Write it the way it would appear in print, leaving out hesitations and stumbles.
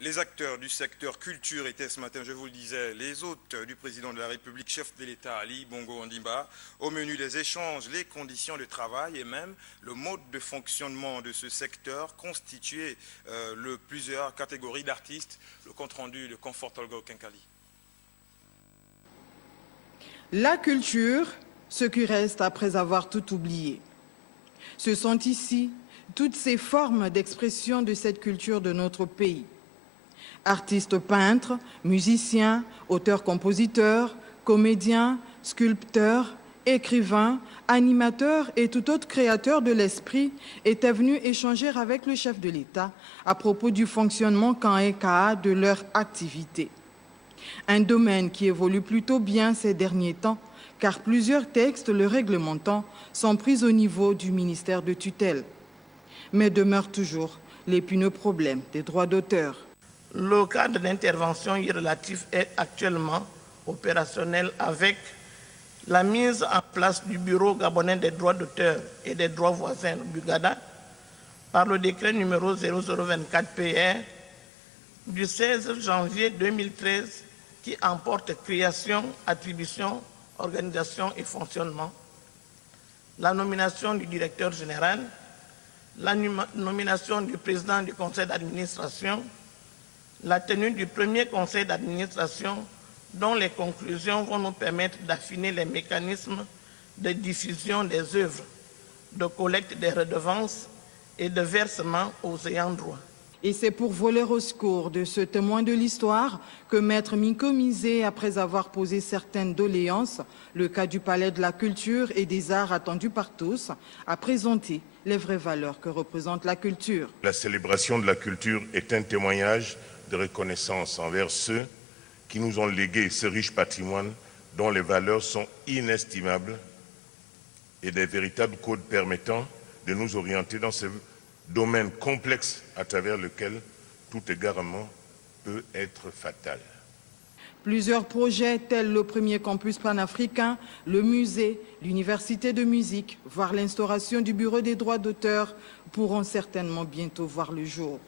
Les acteurs du secteur culture étaient ce matin, je vous le disais, les hôtes du président de la République, chef de l'État Ali Bongo Ondimba, au menu des échanges, les conditions de travail et même le mode de fonctionnement de ce secteur constitué de plusieurs catégories d'artistes. Le compte-rendu de Comfort Olga Kenkali. La culture, ce qui reste après avoir tout oublié. Ce sont ici toutes ces formes d'expression de cette culture de notre pays. Artistes peintres, musiciens, auteurs-compositeurs, comédiens, sculpteurs, écrivains, animateurs et tout autre créateur de l'esprit étaient venus échanger avec le chef de l'État à propos du fonctionnement qu'en est cas de leur activité. Un domaine qui évolue plutôt bien ces derniers temps, car plusieurs textes le réglementant sont pris au niveau du ministère de tutelle. Mais demeure toujours l'épineux problème des droits d'auteur. Le cadre d'intervention relatif est actuellement opérationnel avec la mise en place du Bureau gabonais des droits d'auteur et des droits voisins, BUGADA, par le décret numéro 0024-PR du 16 janvier 2013 qui emporte création, attribution, organisation et fonctionnement, la nomination du directeur général, la nomination du président du conseil d'administration, la tenue du premier conseil d'administration dont les conclusions vont nous permettre d'affiner les mécanismes de diffusion des œuvres, de collecte des redevances et de versement aux ayants droit. Et c'est pour voler au secours de ce témoin de l'histoire que Maître Miko Misé, après avoir posé certaines doléances, le cas du Palais de la Culture et des Arts attendu par tous, a présenté les vraies valeurs que représente la culture. La célébration de la culture est un témoignage de reconnaissance envers ceux qui nous ont légué ce riche patrimoine dont les valeurs sont inestimables et des véritables codes permettant de nous orienter dans ce domaine complexe à travers lequel tout égarement peut être fatal. Plusieurs projets tels le premier campus panafricain, le musée, l'université de musique, voire l'instauration du bureau des droits d'auteur pourront certainement bientôt voir le jour.